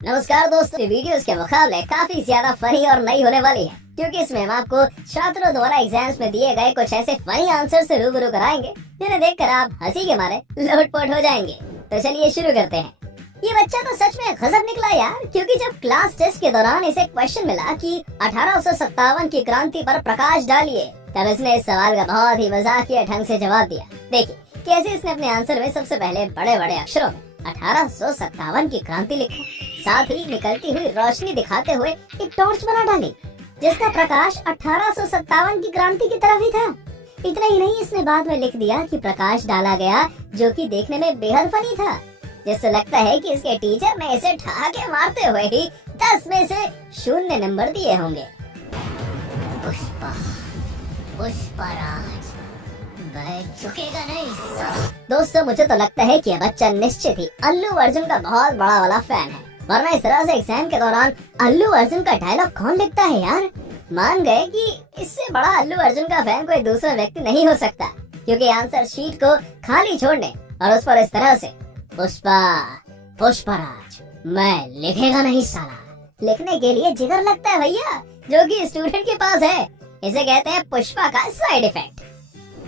नमस्कार दोस्तों, ये वीडियो इसके मुकाबले काफी ज्यादा फनी और नई होने वाली है, क्योंकि इसमें हम आपको छात्रों द्वारा एग्जाम्स में दिए गए कुछ ऐसे फनी आंसर से रूबरू कराएंगे जिन्हें देखकर आप हंसी के मारे लोटपोट हो जाएंगे। तो चलिए शुरू करते हैं। ये बच्चा तो सच में गजब निकला यार, क्योंकि जब क्लास टेस्ट के दौरान इसे क्वेश्चन मिला कि 1857 की क्रांति पर प्रकाश डालिए, तब इसने इस सवाल का बहुत ही मजाकिया ढंग से जवाब दिया। देखिए कैसे इसने अपने आंसर में सबसे पहले बड़े बड़े अक्षरों में 1857 की क्रांति लिखा, साथ ही निकलती हुई रोशनी दिखाते हुए एक टॉर्च बना डाली जिसका प्रकाश 1857 की क्रांति की तरफ ही था। इतना ही नहीं, इसने बाद में लिख दिया कि प्रकाश डाला गया, जो कि देखने में बेहद फनी था, जिससे लगता है कि इसके टीचर ने इसे ठहाके मारते हुए ही 10 में से 0 नंबर दिए होंगे। पुष्पा पुष्पराज बैठ चुकेगा नहीं। दोस्तों, मुझे तो लगता है कि यह बच्चा निश्चित ही अल्लू अर्जुन का बहुत बड़ा वाला फैन है, वरना इस तरह से एग्जाम के दौरान अल्लू अर्जुन का डायलॉग कौन लिखता है यार। मान गए कि इससे बड़ा अल्लू अर्जुन का फैन कोई दूसरा व्यक्ति नहीं हो सकता, क्योंकि आंसर शीट को खाली छोड़ने और उस पर इस तरह से पुष्पा पुष्पराज मैं लिखेगा नहीं साला लिखने के लिए जिगर लगता है भैया, जो कि स्टूडेंट के पास है। इसे कहते हैं पुष्पा का साइड इफेक्ट।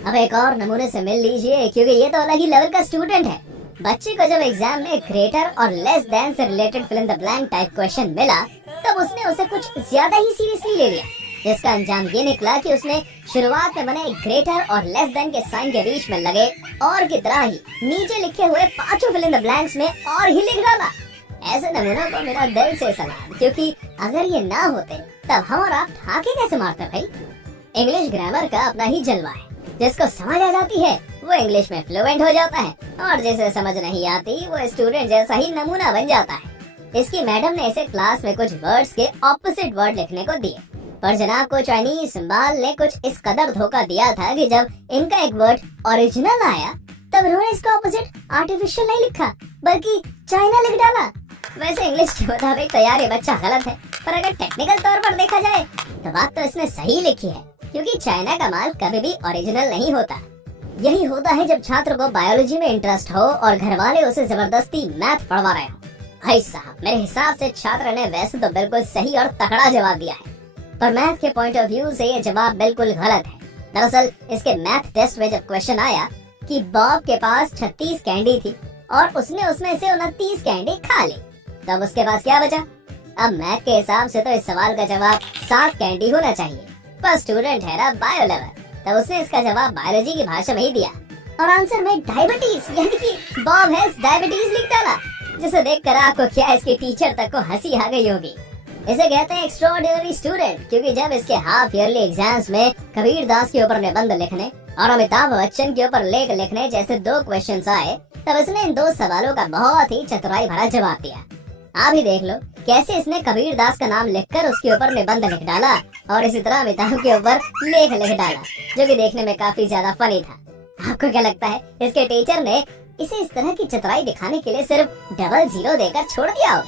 अब एक और नमूने से मिल लीजिए, क्योंकि ये तो अलग ही लेवल का स्टूडेंट है। बच्चे को जब एग्जाम में ग्रेटर और लेस देन से related fill in the blank type question मिला, तब उसने उसे कुछ ज्यादा ही सीरियसली ले लिया, जिसका अंजाम ये निकला कि उसने शुरुआत में बने ग्रेटर और लेस देन के साइन के बीच में लगे और की तरह ही नीचे लिखे हुए 5 फिल इन द ब्लैंक्स में और ही लिख डाला। ऐसे नमूनों को मेरा दिल से सलाम, क्योंकि अगर ये ना होते तब हम और आप ठाके कैसे मारते भाई। इंग्लिश ग्रामर का अपना ही जलवा है, जिसको समझ आ जाती है वो इंग्लिश में फ्लुएंट हो जाता है, और जिसे समझ नहीं आती वो स्टूडेंट जैसा ही नमूना बन जाता है। इसकी मैडम ने इसे क्लास में कुछ वर्ड्स के ऑपोजिट वर्ड लिखने को दिए, पर जनाब को चाइनीज बाल ने कुछ इस कदर धोखा दिया था कि जब इनका एक वर्ड ओरिजिनल आया तब उन्होंने इसका ऑपोजिट आर्टिफिशियल नहीं लिखा बल्कि चाइना लिख डाला। वैसे इंग्लिश के मुताबिक तो यार ये बच्चा गलत है, पर अगर टेक्निकल तौर पर देखा जाए तो बात तो इसने सही लिखी है, क्योंकि चाइना का माल कभी भी ओरिजिनल नहीं होता। यही होता है जब छात्र को बायोलॉजी में इंटरेस्ट हो और घर वाले उसे जबरदस्ती मैथ पढ़वा रहे हो। भाई साहब, मेरे हिसाब से छात्र ने वैसे तो बिल्कुल सही और तगड़ा जवाब दिया है, पर मैथ के पॉइंट ऑफ व्यू से ये जवाब बिल्कुल गलत है। दरअसल इसके मैथ टेस्ट में जब क्वेश्चन आया कि बॉब के पास 36 कैंडी थी और उसने उसमें से 29 कैंडी खा ली, तब उसके पास क्या बचा। अब मैथ के हिसाब से तो इस सवाल का जवाब 7 कैंडी होना चाहिए, पर स्टूडेंट है ना बायो लेवल, तब उसने इसका जवाब बायोलॉजी की भाषा में ही दिया और आंसर में डायबिटीज यानी कि बॉब हैज डायबिटीज लिख डाला, जिसे देखकर आपको क्या इसके टीचर तक को हंसी आ गई होगी। इसे कहते हैं एक्स्ट्राऑर्डिनरी स्टूडेंट, क्योंकि जब इसके हाफ ईयरली एग्जाम्स में कबीर दास के ऊपर निबंध लिखने और अमिताभ बच्चन के ऊपर लेख लिखने जैसे 2 क्वेश्चंस आए, तब इसने इन 2 सवालों का बहुत ही चतुराई भरा जवाब दिया। आप ही देख लो कैसे इसने कबीर दास का नाम लिखकर उसके ऊपर निबंध लिख डाला और इसी तरह अमिताभ के ऊपर लेख लिख डाला, जो कि देखने में काफी ज्यादा फनी था। आपको क्या लगता है इसके टीचर ने इसे इस तरह की चतुराई दिखाने के लिए सिर्फ 00 देकर छोड़ दिया होगा?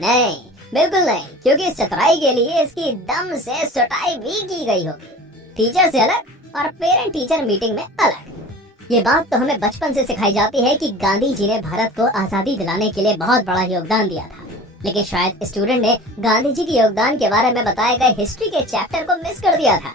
नहीं, बिल्कुल नहीं, क्योंकि इस चतुराई के लिए इसकी दम से सुटाई भी की गई होगी। टीचर से अलग और पेरेंट टीचर मीटिंग में अलग। ये बात तो हमें बचपन से सिखाई जाती है कि गांधी जी ने भारत को आजादी दिलाने के लिए बहुत बड़ा योगदान दिया था, लेकिन शायद स्टूडेंट ने गांधी जी के योगदान के बारे में बताए गए हिस्ट्री के चैप्टर को मिस कर दिया था,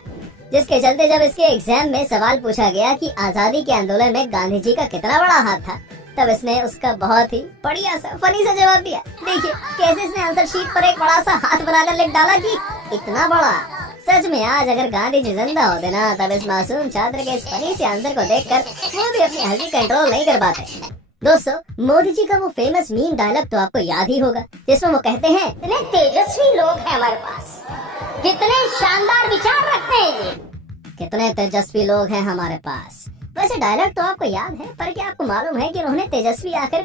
जिसके चलते जब इसके एग्जाम में सवाल पूछा गया कि आजादी के आंदोलन में गांधी जी का कितना बड़ा हाथ था, तब इसने उसका बहुत ही बढ़िया सा फनी सा जवाब दिया। देखिए कैसे इसने आंसर शीट पर एक बड़ा सा हाथ बनाकर लिख डाला कि इतना बड़ा। सच में आज अगर गांधी जी जिंदा होते ना, तब इस मासूम छात्र के इस फनी से आंसर को देखकर वो भी अपनी हंसी कंट्रोल नहीं कर पाते। दोस्तों, मोदी जी का वो फेमस मीम डायलॉग तो आपको याद ही होगा, जिसमें वो कहते हैं इतने तेजस्वी लोग हैं हमारे पास, कितने शानदार विचार रखते हैं ये, कितने तेजस्वी लोग हैं हमारे पास। वैसे डायलॉग तो आपको याद है, पर क्या आपको मालूम है कि उन्होंने तेजस्वी आखिर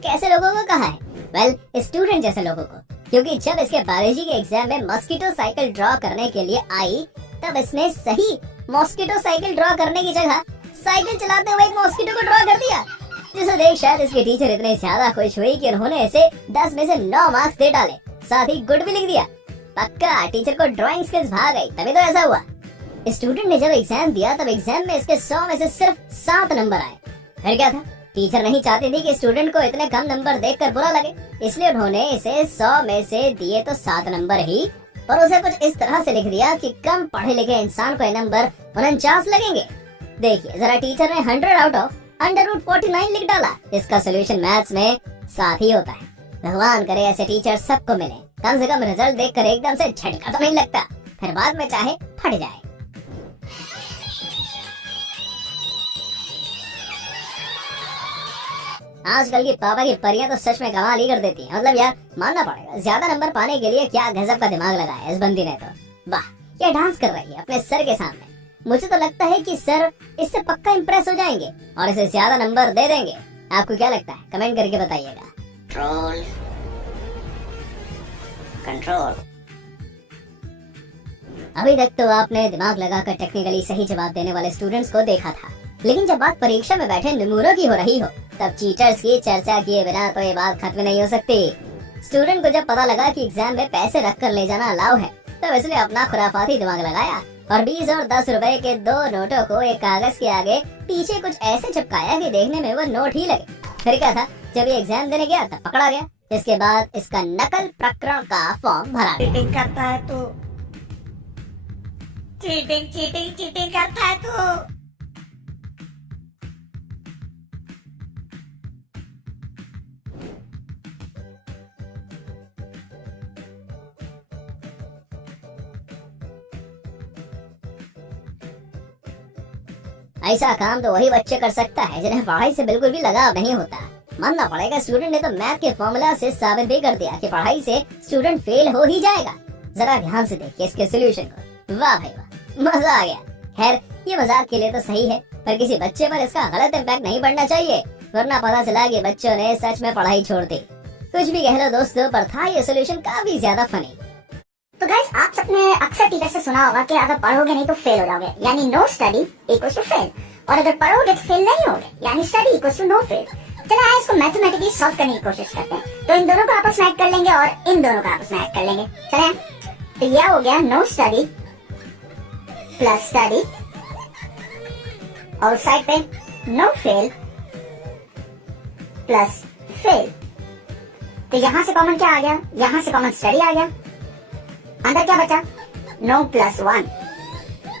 कैसे लोगों को कहा है? वेल, स्टूडेंट जैसे लोगों को, क्योंकि जब इसके बायोलॉजी के एग्जाम में मॉस्किटो साइकिल ड्रॉ करने के लिए आई, तब इसने सही मॉस्किटो साइकिल ड्रॉ करने की जगह साइकिल चलाते हुए एक मॉस्किटो को ड्रॉ कर दिया, जिसे देख शायद इसके टीचर इतने ज्यादा खुश हुई कि उन्होंने इसे 10 में से 9 मार्क्स दे डाले, साथ ही गुड भी लिख दिया। पक्का टीचर को ड्राइंग स्किल्स भाग गई, तभी तो ऐसा हुआ। स्टूडेंट ने जब एग्जाम दिया तब एग्जाम में इसके 100 में से सिर्फ 7 नंबर आए। फिर क्या था, टीचर नहीं चाहती थी कि स्टूडेंट को इतने कम नंबर देखकर बुरा लगे, इसलिए उन्होंने इसे 100 में से दिए तो 7 नंबर ही, और उसे कुछ इस तरह से लिख दिया कि कम पढ़े लिखे इंसान को ये नंबर 49 लगेंगे। देखिए जरा, टीचर ने 100 आउट ऑफ √49 लिख डाला, जिसका सोल्यूशन मैथ्स में 7 ही होता है। भगवान करे ऐसे टीचर सबको मिले, कम से कम रिजल्ट देखकर एकदम से झटका तो नहीं लगता, फिर बाद में चाहे फट जाए। आजकल की पापा की परियां तो सच में कमाल ही कर देती हैं। मतलब यार मानना पड़ेगा, ज्यादा नंबर पाने के लिए क्या गजब का दिमाग लगाया इस बंदी ने तो। वाह, ये डांस कर रही है अपने सर के सामने। मुझे तो लगता है कि सर इससे पक्का इम्प्रेस हो जाएंगे और इसे ज्यादा नंबर दे देंगे। आपको क्या लगता है? कमेंट करके बताइएगा। Control control. अभी तक तो आपने दिमाग लगाकर टेक्निकली सही जवाब देने वाले स्टूडेंट्स को देखा था, लेकिन जब बात परीक्षा में बैठे नमूनों की हो रही हो, तब चीटर्स की चर्चा किए बिना तो ये बात खत्म नहीं हो सकती। स्टूडेंट को जब पता लगा कि एग्जाम में पैसे रख कर ले जाना अलाउ है, तब इसने अपना खुराफाती दिमाग लगाया और 20 और 10 रुपए के 2 नोटों को एक कागज के आगे पीछे कुछ ऐसे चिपकाया कि देखने में वो नोट ही लगे। फिर क्या था, जब ये एग्जाम देने गया तब पकड़ा गया। इसके बाद इसका नकल प्रकरण का फॉर्म भरा गया। चीटिंग करता है तू, चीटिंग चीटिंग चीटिंग करता है तू। ऐसा काम तो वही बच्चे कर सकता है जिन्हें पढ़ाई से बिल्कुल भी लगाव नहीं होता। मानना पड़ेगा, स्टूडेंट ने तो मैथ के फॉर्मूला से साबित भी कर दिया कि पढ़ाई से स्टूडेंट फेल हो ही जाएगा। जरा ध्यान से देखिए इसके सोल्यूशन को। वाह भाई वाह, मजा आ गया। खैर ये मजाक के लिए तो सही है, पर किसी बच्चे पर इसका गलत इम्पैक्ट नहीं पड़ना चाहिए, वरना पता चला कि बच्चों ने सच में पढ़ाई छोड़ दी। कुछ भी कह लो दोस्तों, पर था ये सोल्यूशन काफी ज्यादा फनी। तो गाइस, आप सबने अक्सर टीचर से सुना होगा कि अगर पढ़ोगे नहीं तो फेल हो जाओगे, यानी no study equals to fail, और अगर पढ़ोगे तो फेल नहीं होगे, यानी study equals to no fail. चलो आइए इसको मैथमेटिकली सॉल्व करने की कोशिश करते हैं। तो इन दोनों को आपस में ऐड कर लेंगे और इन दोनों को आपस में ऐड कर लेंगे। चलें, तो यह हो गया नो स्टडी प्लस स्टडी, और साइड पे नो फेल प्लस फेल। तो यहाँ से कॉमन क्या आ गया? यहाँ से कॉमन स्टडी आ गया। अंदर क्या बचा? नो प्लस 1,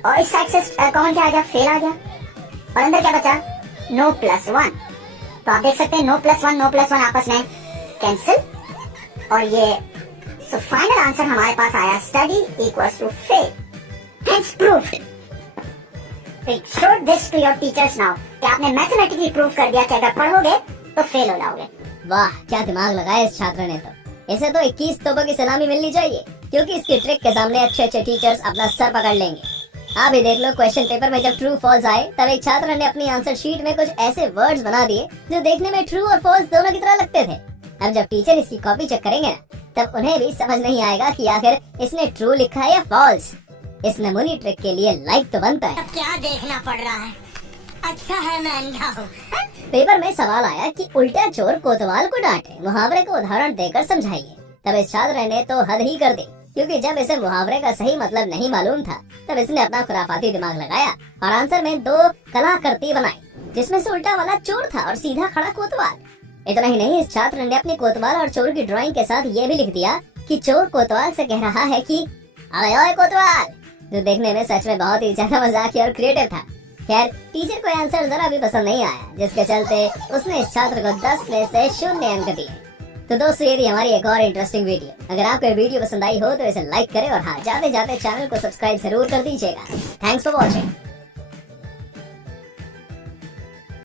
और इस साइड से कॉमन क्या आ गया? फेल आ गया। और अंदर क्या बचा? No plus 1। तो आप देख सकते हैं नो प्लस 1 आपस में कैंसिल, और ये सो फाइनल आंसर हमारे पास आया study equals to fail. Hence proved. Show this to your teachers now कि आपने मैथमेटिकली प्रूव कर दिया कि अगर पढ़ोगे तो फेल हो जाओगे। वाह, क्या दिमाग लगाया इस छात्र ने तो। इसे तो 21 तोपों की सलामी मिलनी चाहिए, क्योंकि इसकी ट्रिक के सामने अच्छे अच्छे टीचर्स अपना सर पकड़ लेंगे। आप ही देख लो, क्वेश्चन पेपर में जब ट्रू फॉल्स आए, तब एक छात्र ने अपनी आंसर शीट में कुछ ऐसे वर्ड्स बना दिए जो देखने में ट्रू और फॉल्स दोनों की तरह लगते थे। अब जब टीचर इसकी कॉपी चेक करेंगे ना, तब उन्हें भी समझ नहीं आएगा कि आखिर इसने ट्रू लिखा है या फॉल्स। इस नमूनी ट्रिक के लिए लाइक तो बनता है। अब क्या देखना पड़ रहा है? अच्छा है मैं अंधा हूँ। पेपर में सवाल आया कि उल्टा चोर कोतवाल को डांटे, मुहावरे को उदाहरण देकर समझाइए। तब इस छात्र ने तो हद ही कर दी, क्योंकि जब इसे मुहावरे का सही मतलब नहीं मालूम था, तब इसने अपना खुराफाती दिमाग लगाया और आंसर में 2 कलाकृति बनाई, जिसमें से उल्टा वाला चोर था और सीधा खड़ा कोतवाल। इतना ही नहीं, इस छात्र ने अपनी कोतवाल और चोर की ड्राइंग के साथ ये भी लिख दिया कि चोर कोतवाल से कह रहा है कि अबे ओए कोतवाल, जो देखने में सच में बहुत ही ज्यादा मजाकिया और क्रिएटिव था। खैर टीचर को आंसर जरा भी पसंद नहीं आया, जिसके चलते उसने इस छात्र को 10 में से 0 अंक दिए। तो दोस्तों, ये थी हमारी एक और इंटरेस्टिंग वीडियो। अगर आपको ये वीडियो पसंद आई हो तो इसे लाइक करें, और हाँ, जाते जाते चैनल को सब्सक्राइब जरूर कर दीजिएगा। Thanks for watching.